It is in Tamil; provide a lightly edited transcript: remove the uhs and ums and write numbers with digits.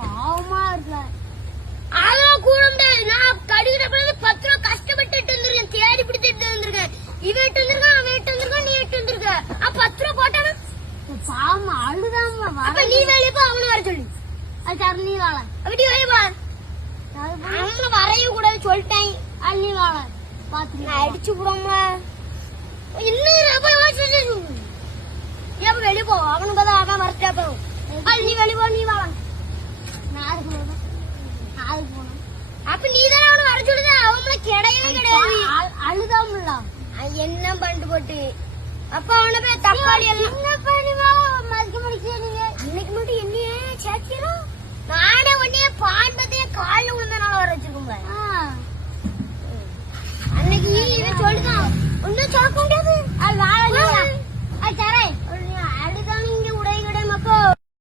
பாவமா இருக்க அதெல்லாம் கூட முடியாது. நான் கடிக்கிறப்ப 10 ரூபா கஷ்டப்பட்டு வந்துருக்கேன், தேடி பிடிச்சிட்டு வந்திருக்கேன். இவன் எட்டு வந்திருக்கான், அவன் எட்டு வந்திருக்கான், நீ எட்டு வந்திருக்க. 10 ரூபா போட்டானா பாவமா அழுதாம. அப்ப நீ வேலையை போ, அவனு வர சொல்லி. அது சார் நீ வாழ அப்படி வேலையை போ. அவனும் வரையும் கூடாது சொல்லிட்டேன். அது நீ வாழ பாத்து அடிச்சு விடுவோம்ல. இன்னும் வெளியே போ, அவனுக்கு தான் அவன் வரட்டா போகும். அது நீ வெளியே போ, நீ வாழ. நான் போனோம். அப்ப நீ தானே அவனு வர சொல்லுத. அவங்கள கிடையவே கிடையாது. அழுதாமல என்ன பண்ணிட்டு போட்டு. அப்ப அவனை போய் தக்காளி எல்லாம் மதிக்க முடிச்சு